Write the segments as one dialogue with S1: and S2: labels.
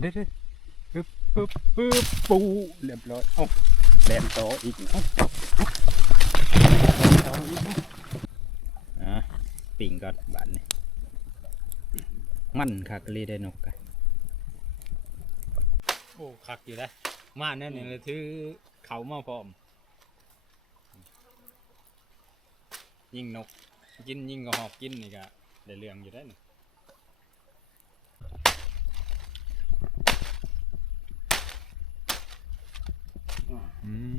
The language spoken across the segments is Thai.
S1: เด้อเด้อปึ๊บปึ๊บปึ๊บปูเรียบร้อยเอ้าแลนต่ออีกเอ้าเอ้าแล่นต่ออีกอะปิ่งก่อนบานนี้มันคักเลยได้นกกันโอ้คักอยู่ได้อมาแน่นี่เลยถือเขามาพร้อม ยิ่งนกกินยิ่งก็หอบกินนี่ก็ได้เรื่องอยู่ได้นี่ อืม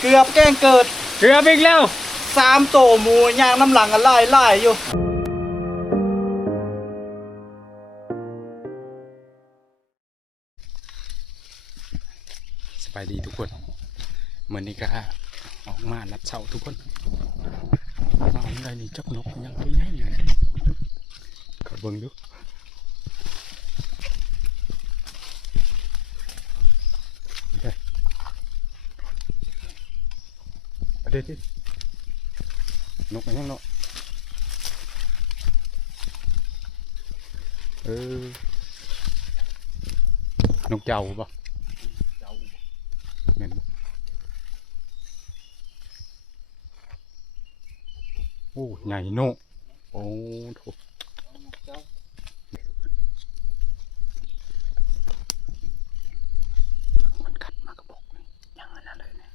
S2: เกือบแกล้งเกิด
S1: เกือบอีกแล้ว
S2: สามโตหมูย่างน้ำหลังกันไล่ไล่อยู่
S1: สบายดีทุกคนเหมือนนี้ก็ออกมารับเช้าทุกคนมาอันใดนี่จักนกยังตัวใหญ่อยู่นะก็เบิ่งดูเด้อ เอาเด็ดนกมันยังเนาะเออนกเจ้าปะแม่นบ่โอ้ใหญ่โนโอ้ถูกนกัดมากระบอกนี่อย่างนั้นเลยเนี่ย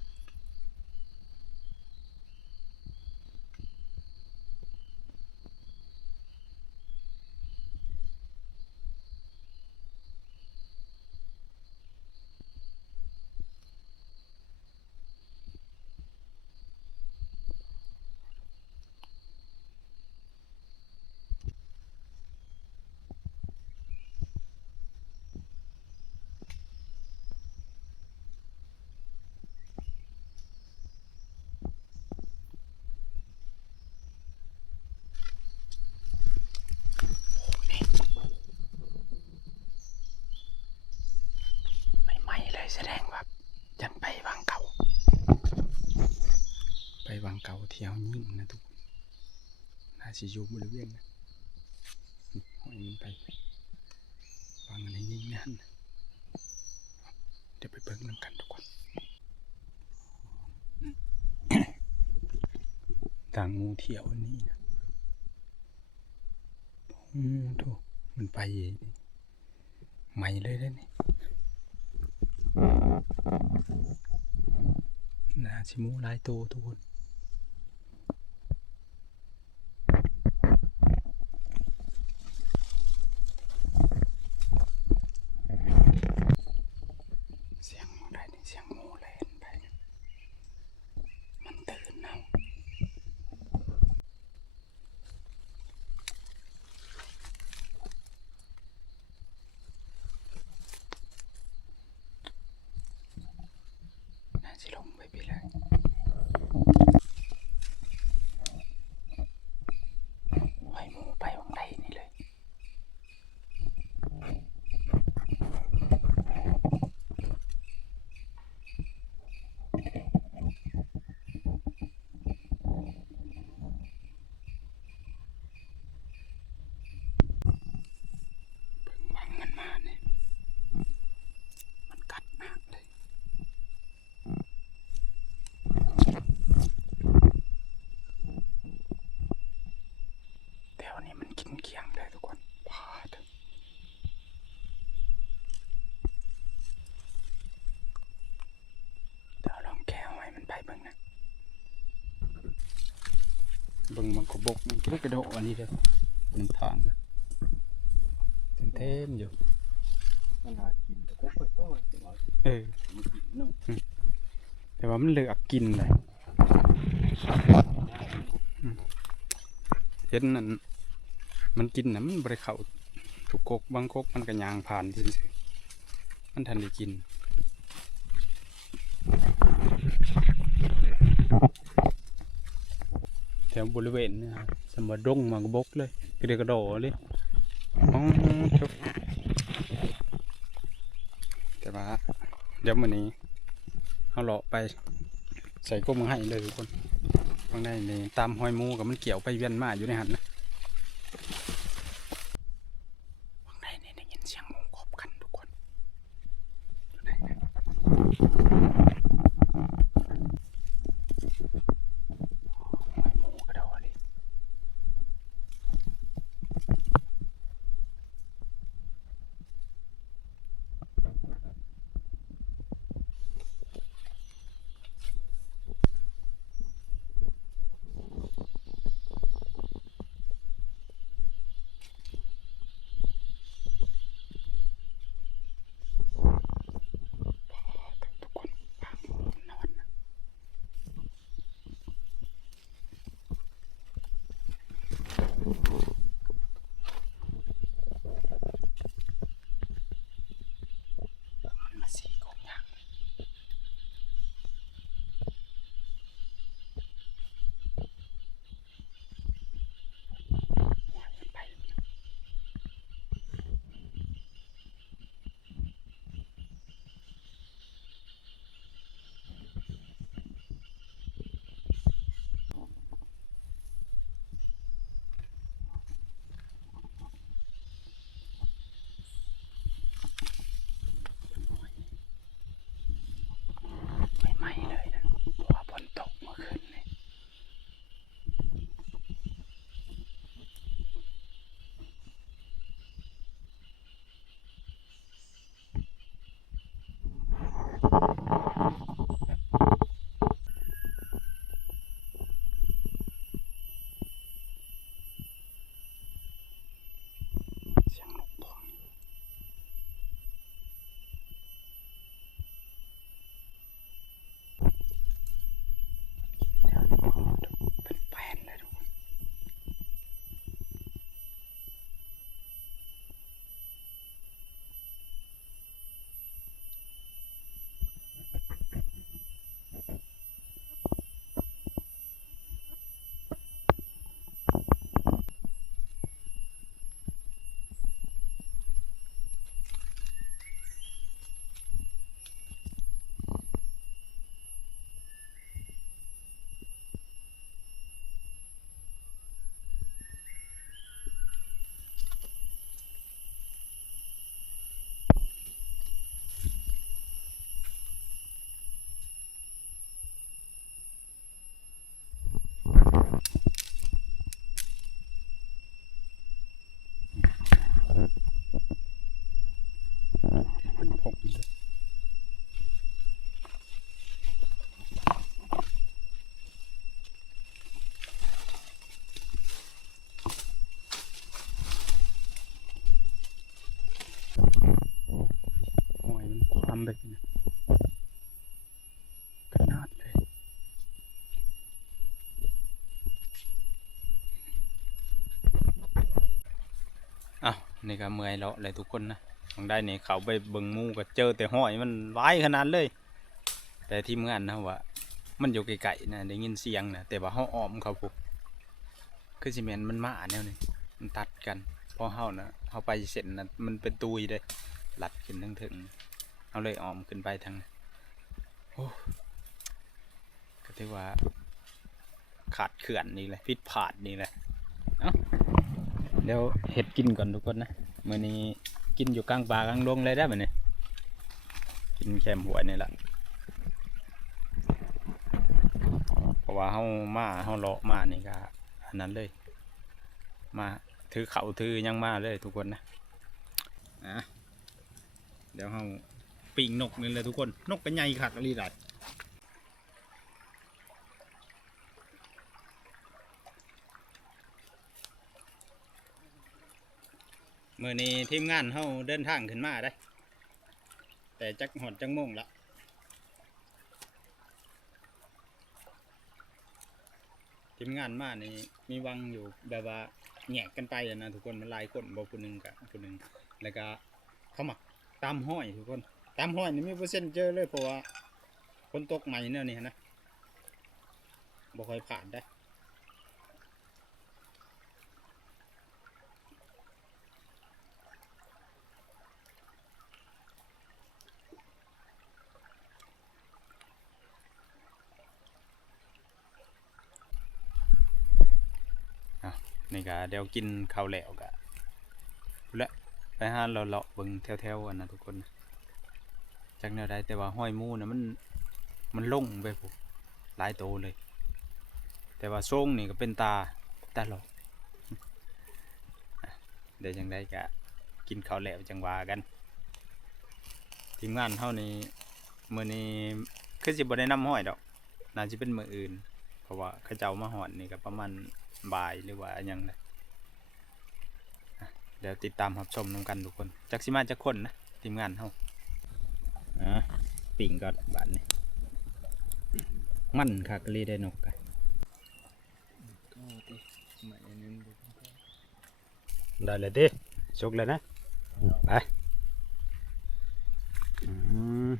S1: ไม่ไหม่เลยแสดงว่ายันไปวางเก่า ไปวาง เที่ยวยิ่งนะทุกคนน่าสิอยู่บริเวณนะนี่หอยมันไปวางในยิ่งนั่นเดี๋ยวไปเบิ่งน้ำกันทุกคนต่างงูเที่ยวนนี้นะอืมโถมันไปเองใหม่เลยได้อนี่น่าชิมูลายตัวทุกคน เสียงอะไรนี่เสียงงูแลนไป มันตื่นเอาน่าจะลงไปไปเลยไว้หมูไปวังใดนี่เลย เพิ่งวังมันมาเนี่ย มันกัดมากเลย แถวนี้มันกินเคียงเลยทุกคนพาดเดี๋ยวลองแก้วให้มันไปเบิ่งนะเบิ่งมันก็กมันกระโดดอันนี้เลยมันทางเลยเต็มๆอยู่
S2: หากินแต่ก็ค่อยๆ
S1: เออแต่ว่ามันเลือกกินเลยเห็นนั่นมันกินนะมันบริเข้าถูกกกบางกกมันก็ยางผ่านซื่อมันทันได้กิน แถว บริเวณเนะครับสมบัติดงมากบกเลยกระเดกกระโดดเลยอ๋อจบแต่ว่าเดี๋ยววันนี้เอาเลาะไปใส่ก้มให้เลยทุกคนบางได้ในตามหอยหมูกับมันเกี่ยวไปเวียนมาอยู่ในหันนะ นี่ก็เมื่อยแล้วเลยทุกคนนะทางได้เนี่ยเขาไปเบิ่งมูก็เจอแต่ห้อยมันไว้ขนาดเลย แต่ทีมงานนะว่า มันอยู่ไกลๆนะได้ยินเสียงนะแต่ว่าเฮาออมเขาปุ๊บคือสิแม่นมันมาแนวนี้มันตัดกันพอเฮานะเฮาไปเสร็จนะมันเป็นตุยเลยหลัดขึ้นทั้งถึงเฮาเลยออมขึ้นไปทางโอ้ก็ถือว่าขาดเขื่อนนี่แหละพิษผาดนี่แหละ เดี๋ยวเห็ดกินก่อนทุกคนนะมื้อนี้กินอยู่กลางป่ากลางดงเลยได้ไหมเนี่ยกินแคมหวยนี่แหละเพราะว่าเฮามาเฮาเลาะมานี่ก็อันนั้นเลย มาถือเขาถือยังมาเลยทุกคนนะอะเดี๋ยวเฮาปีกนกนี่เลยทุกคน นกกันใหญ่คักอะไร มื้อนี้ทีมงานเฮาเดินทางขึ้นมาได้ แต่จักหอดจักโมงละทีมงานมานี่มีวังอยู่แบบว่าแงกกันไปนะทุกคนมันลายคนบอกคนหนึ่งกับคนหนึ่งแล้วก็เขามักตามห้อยทุกคนตามห้อยนี่มีเปอร์เซ็นต์เจอเลยเพราะว่าคนตกใหม่เนี่ยนี่นะบ่ค่อยผ่านได้ นี่ก็เดี๋ยวกินข้าวแล้วก็และไปหาเราเลาะเบิ่งแถวๆอันนะทุกคนจักแนวใดแต่ว่าห้อยมูน่ะมันมันลงไปพุหลายโตเลย แต่ว่าทรงนี่ก็เป็นตาตาหลอกเดี๋ยวจังได้ก็กินข้าวแล้วจังว่ากัน ทีมงานเท่านี้มื้อนี้คือสิบ่ได้นำห้อยดอกน่าจะเป็นมืออื่น เพราะว่าเขาเจ้ามาหอดนี่ก็ประมาณ บ่ายหรือว่าอิหยังนะอะเดี๋ยวติดตามรับชมนำกันทุกคน จักสิมาจักคนนะทีมงานเฮาอะปิ่งก่อนบาดนี้มันคักอีหลีได้นกกันได้เลยดิสุกแล้วนะไปอืม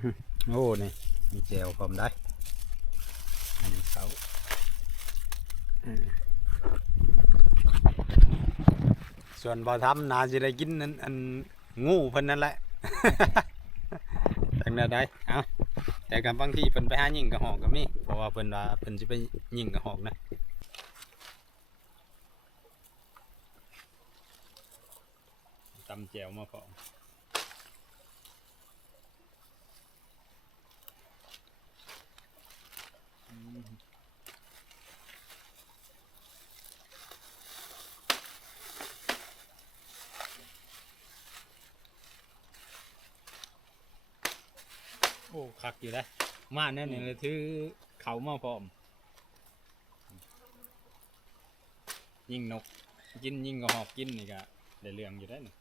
S1: โอ้นี่มีแจวพร้อมได้อันนี้เขา ส่วนบ่อทำนาจะได้กินนั่นอันงูเพิ่นนั่นแหละ จังได้ได้เอาแต่กับบางทีเพิ่นไปหายิงกระหอกก็มีเพราะว่าเพิ่นว่าเพิ่นสิไปยิงกระหอกนะตำแจวมาพร้อ โอ้คักอยู่ได้อมาแน่นี่เลยถือเขามาพร้อม ยิงนกกินยิงกระหอกกินนี่ก็ได้เรื่องอยู่ได้อนี่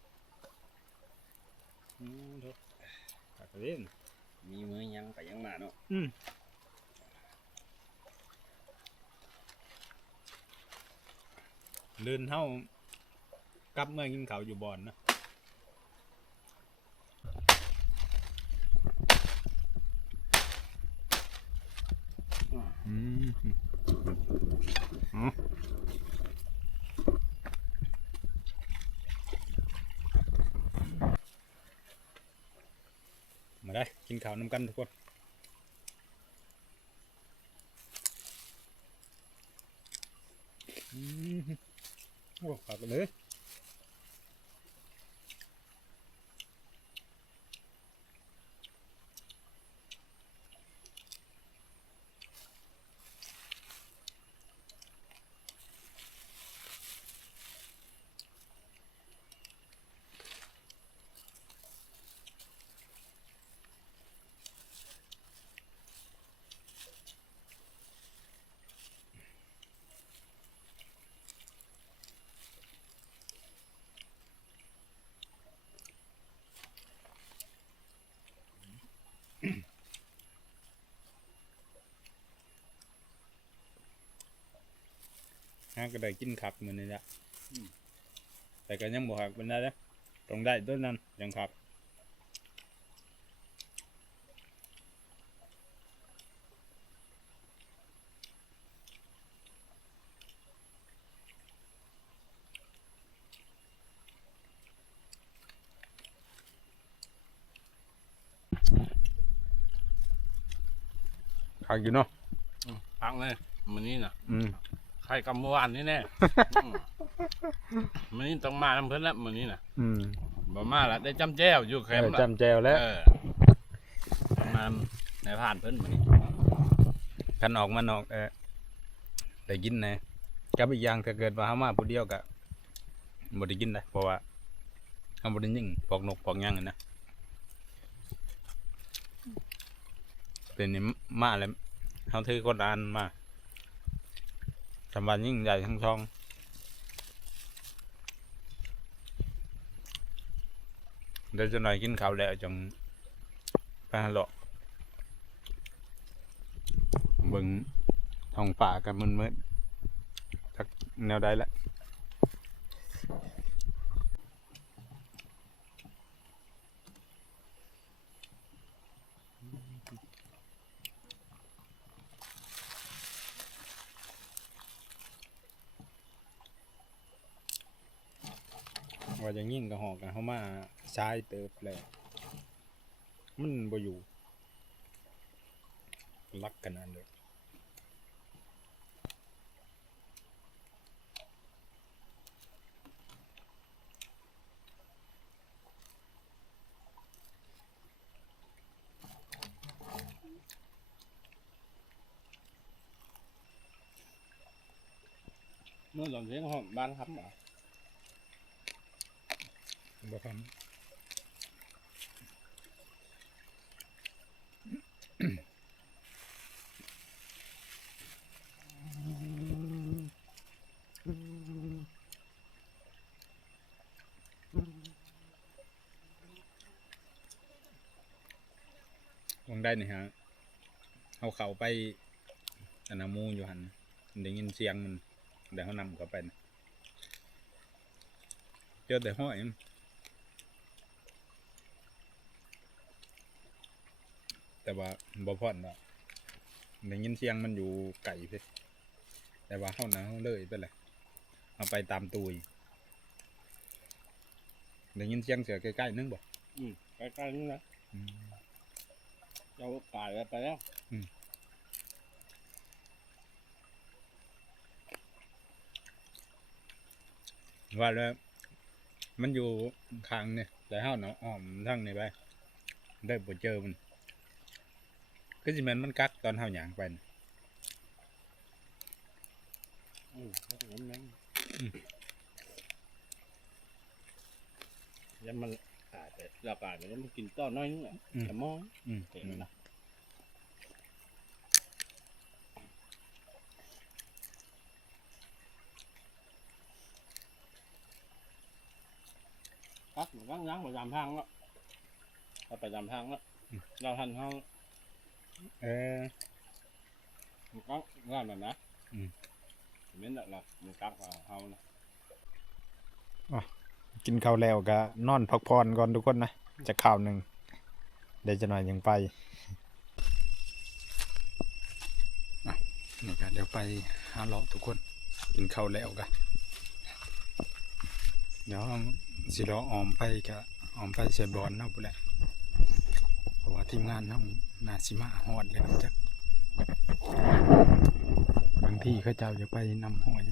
S1: อืมเถอะคักเล่น
S3: มีมือยังไปยังมาเนาะ
S1: อืมลื่นเท่ากลับเมื่อกินเขาวอยู่บ่อนนะอื มาได้กินข้าวน้ำกันทุกคนอืมโอ้ขับไปเลย ฮะก็ได้กินขับเหมือนนี่แหละแต่ก็ยังบ่หักเป็นได้นะต้องได้ต้นนั้นยังขับขักอยู่เนาะ
S3: พักเลยมันนี้น่ะ
S1: อืม
S3: ใครกำเมื่อวานนี่แน่ อืมมันนี้ต้องมาทำเพิ่นแล้วมันนี้น่ะ
S1: อืม
S3: บ่มาละได้จำแจ้วอยู่แค
S1: เอ
S3: ม
S1: อ
S3: ป์ละ
S1: จำแจวแล้ว
S3: เออมาในผ่านเพิ่นมันนี้
S1: คันออกมันออกเออได้กินนะกับอีกอย่างถ้าเกิดว่าเฮามาผู้เดียวก็บ่ได้กินได้เพราะว่าเฮาบ่ได้ยิงปอกนกปอกหยังอะนะเป็นนี่มาแล้วเฮาถือกดอ่านมา จำบันยิ่งใหญ่ทั้งช่อง เดี๋ยวจะหน่อยกินข้าวแล้วจังไปหาเลาะเบิ้งท้องฝากันมึนมืดๆจักแนวใดละ จะยิ่งกระหอกกันเข้ามาซ้ายเติบเลยมันบ่อยู่รักกันอันเดีย
S3: เมื่อหลอนเลี้ยงหอมบ้านครับเหรอ
S1: บ่ทำวงได้นี่ฮะเอาเขาไปอนามูอยู่หันได้ยินเสียงมันเดี๋ยวเขานำเขาไปเจอแต่ห้อยมัน แต่ว่าบ่พอดเนาะได้ยินเสียงมันอยู่ไกลพี่แต่ว่าเฮานะเฮาเลยไปเลยเอาไปตามตุยได้ยินเสียงเสือใกล้ๆนึงบ่
S3: อืมใกล้ๆนี่นะ
S1: อืม
S3: เจ้าตายแล้วไปแล้ว
S1: ว่าแล้ว มันอยู่ข้างเนี่ยแต่เฮาเนาะอ้อมทางนี่ไป ได้บ่เจอมัน คือสิแม่นมันกักตอนเฮาหยางไปน่ะ
S3: อืมแล้วก็นั้นนั้น
S1: อืม
S3: แล้วมันตายไปเราตายไปแล้วมันกินต้อนน้อยนึงแหละ
S1: อืม
S3: แต่มอง
S1: อืม
S3: เห็นนะครับมันก็ยั้งไปตามทางแล้วเราไปตามทางแล้วเราทันเขา
S1: เออ
S3: มันก็งานแบบนะ
S1: อืม
S3: เม้นละหลักมันกักเอาเขานะ
S1: กินข้าวแล้วก็นอนพักผ่อนก่อนทุกคนนะจะข้าวหนึ่งเดี๋ยวจะหน่อยยังไปนี่ก็เดี๋ยวไปหาเลาะทุกคน กินข้าวแล้วก็เดี๋ยวสิเราออมไปก็ออมไปใส่บอลเนาะพุ่นแหละเพราะว่าทีมงานเนาะ นาซิมาหอดเลยนะจ๊ะบางที่เขาเจ้าจะไปนำหอย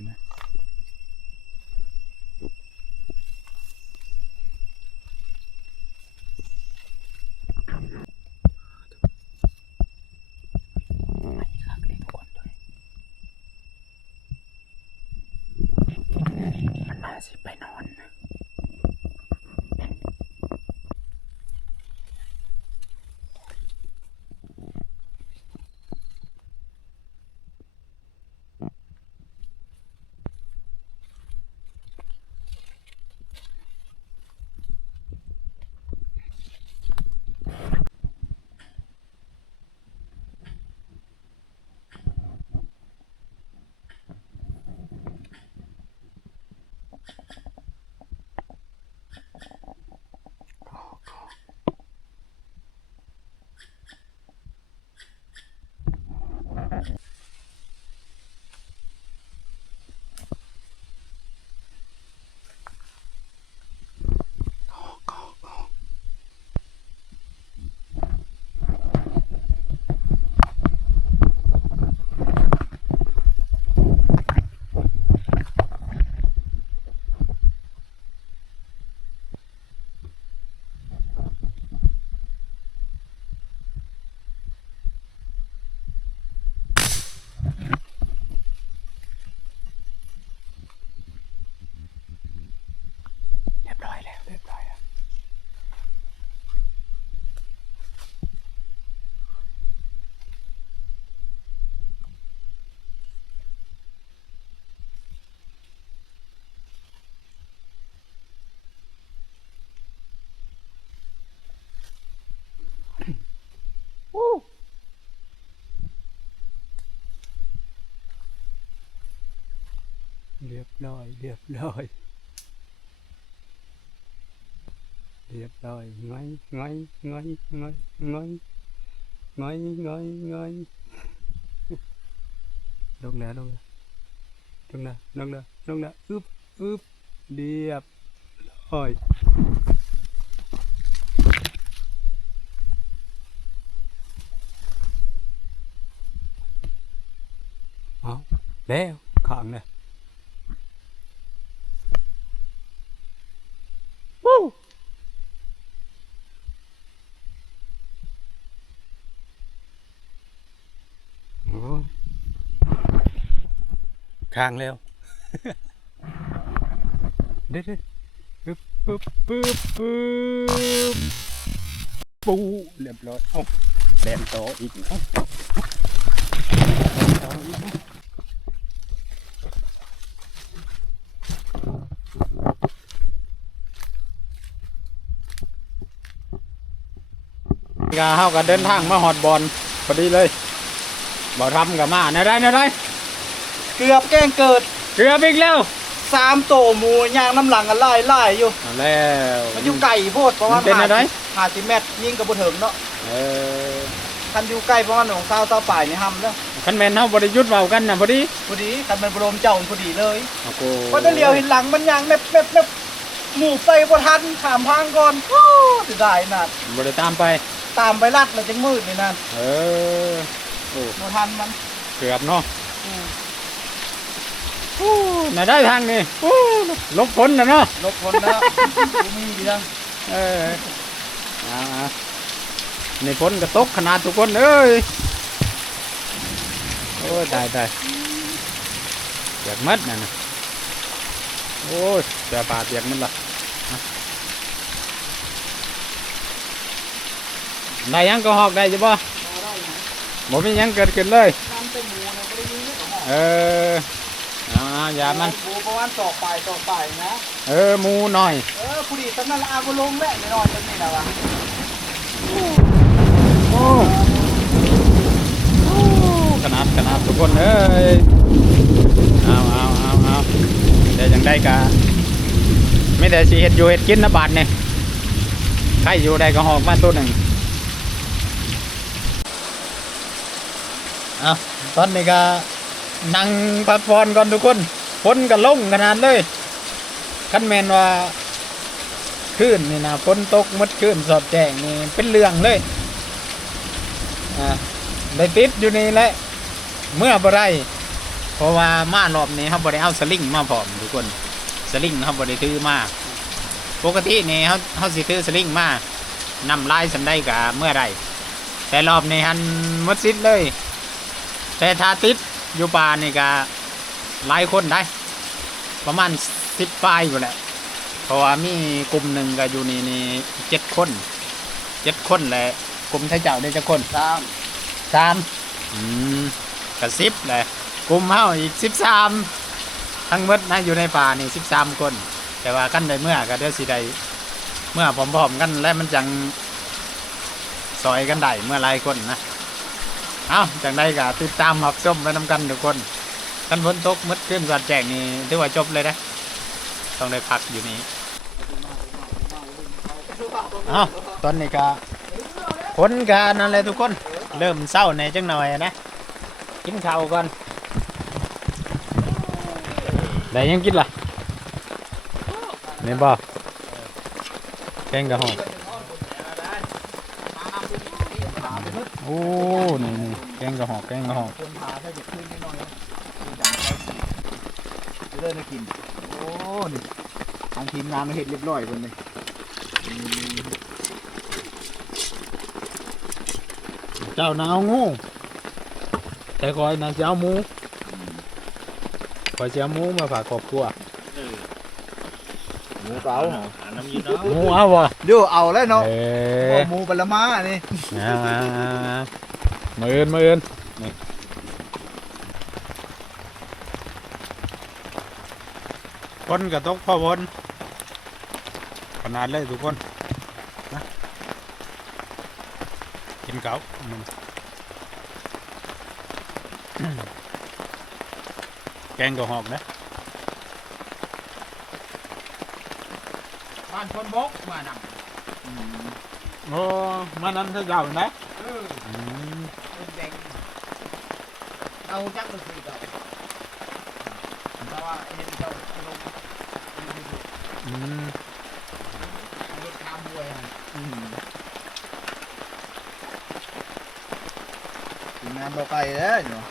S1: เรียบร้อยเรียบร้อยเรียบร้อยง่อยง่อยง่อยง่อยง่อยง่อยง่อยง่อยลงแล้วลงแล้วลงแล้วลงแล้วลงแล้วอึบอึบเรียบร้อยเอาแล้วข้างเนี่ย โอ้างแล้วเด็ดปึ๊บปึ๊บปึ๊บปึ๊บปูเรียบร้อยเอ้าแดนต่ออีกเอ้าแดนต่ออีกเอ้าเฮาก็เดินทางมาฮอดบอลพอดีเลยบ่ทำกับมาแนได้แนได้
S2: เกือบแกล้งเกิด
S1: เกือบอีกแล้ว
S2: สามโตหมูย่างน้ำหลังกันไล่ไล่อยู่
S1: เอาแล้ว
S2: มันอยู่ไก่โพดเพราะว่า
S1: มันเป็นอะไร
S2: หาสิเมตรยิงกับบุเถิงเนาะ
S1: เออ
S2: คันอยู่ใกล้ประมาณของเศร้าเศร้าป่ายนี่ห้ำเนาะ
S1: คันแม่นเฮาบ่ได้หยุดเว้ากันน่ะพอดี
S2: พอดีคันเป็นบรมเจ้าพอดีเลย
S1: โอ้โห
S2: พอได้เลียวเห็นหลังมันยางแมบแมบแมบหมู่ไปบ่ทันถามพังก่อนโอ้สิได้น่ะ
S1: บ่ได้ตามไป
S2: ตามไปลัดแล้วจังมืดนี่นั่น
S1: เออโอ้
S2: บ่ทันมัน
S1: เกือบเนาะ
S2: อืม
S1: โอ้ น่าได้ทางนี่โอ้หลบพ้นน่ะเนาะ
S2: ลบพ้นแล้วมีดีนะ
S1: เอออ่าในพ้นก็ตกขนาดทุกคนเอ้ยโอ้ยตายตายเปียกมัดนั่นน่ะโอ้ยเสียปลาเปียกมันละอะได้ยังก็หอกได้จ้ะบ่บ่มีหยังเกิดขึ้นเลย
S2: น้ำเต็มหมูนะบ่ได้ยิงเนี่ยก็หอม
S1: เอ อเอาอย่ามัน
S2: หมูประมาณตอกปลายตอกปลายนะ
S1: เออหมูหน่อย
S2: เออผู้ดีตำนั้นละอาบ่ลงแม่แน่นอนจังนี่นะวะ
S1: โอ้ขนาดขนาดทุกคนเอ้ยเอาเอาเอาเอาเดี๋ยวยังได้กะไม่แต่สิเห็ดอยู่เห็ดกินนะบาทเนี่ยใครอยู่ได้ก็หอกมาตัวหนึ่งเอาตอนนี้ก็ นั่งพักผ่อนก่อนทุกคนฝนก็ลงขนาดเลยคันแมนว่าคลื่นนี่นะฝนตกมดคลื่นสอดแจ้งนี่เป็นเรื่องเลยอ่าได้ติดอยู่นี่แหละเมื่อบ่ได้เพราะว่ามารอบนี้เขาบ่ได้เอาสลิงมาพร้อมทุกคนสลิงเขาบ่ได้ถือมาปกตินี่เขาเขาสิถือสลิงมานำลายสันได้กะเมื่อไรแต่รอบนี้หันมดสิทธิ์เลย แต่ถ้าติด อยู่ป่านี่กะหลายคนได้ ประมาณสิบปลายอยู่แหละเพราะว่ามีกลุ่มหนึ่งก็อยู่นี่นี่เจ็ดคนเจ็ดคนแหละกลุ่มไทยเจ้าได้จะคน
S2: ตาม
S1: สามอืมกระซิบเลยกลุ่มเฮาอีกสิบสามทั้งหมดนะอยู่ในป่านี่สิบสามคน แต่ว่ากันได้เมื่อก็เดี๋ยวสิได้เมื่อพร้อมๆกันและมันจังซอยกันได้เมื่อหลายคนนะ เอาจังได้ก็ติดตามรับชมไปนำกันทุกคนกันฝนตกมืดขึ้นก่อนแจงนี่ถือว่าจบเลยนะต้องได้พักอยู่นี่เอาตอนนี้ก็ผลการนั่นเลยทุกคน เริ่มเศร้าในจังหน่อยนะกินข้าวก่อนได้ยังกินล่ะเนี่ยบ่แกงกระหอก อ้นี่นี่แกงกะหอกแกงกะหอก
S2: คนพาถ้าจะขึ้นนิดหน่อยจะเลิกได้กิน โอ้นี่ทางทีมงานมาเห็ดเรียบร้อยคนเลย
S1: เจ้านาเอางู แต่คอยนาจะเอาหมูคอยจะเอาหมูมาฝากครอบครัว
S2: หมู เก๋า
S3: หาน้ำยืนเนาะ
S1: หมูเอาบ่
S2: เดี๋ยวเอาแล้วเนาะ
S1: เอ
S2: บ่
S1: อ
S2: หมูปลามานี่
S1: อ่ามืออื่นมืออื่นนี่คนกระตกพ่อพนขนาดเลยทุกคนนะกินเก๋าอืมแกงกระหอกนะา
S2: นคนบกมานั่ง
S1: โอ้มานั้นถ้าเจ้าไหน
S2: เออ
S1: อืม
S2: เป็นแดงเอาจักมันสิเก่าเพราะว่าเห็นเจ้าลง
S1: อืม
S2: รถทามด้วยฮะทีมงานบ่ไกลแล้วเนาะ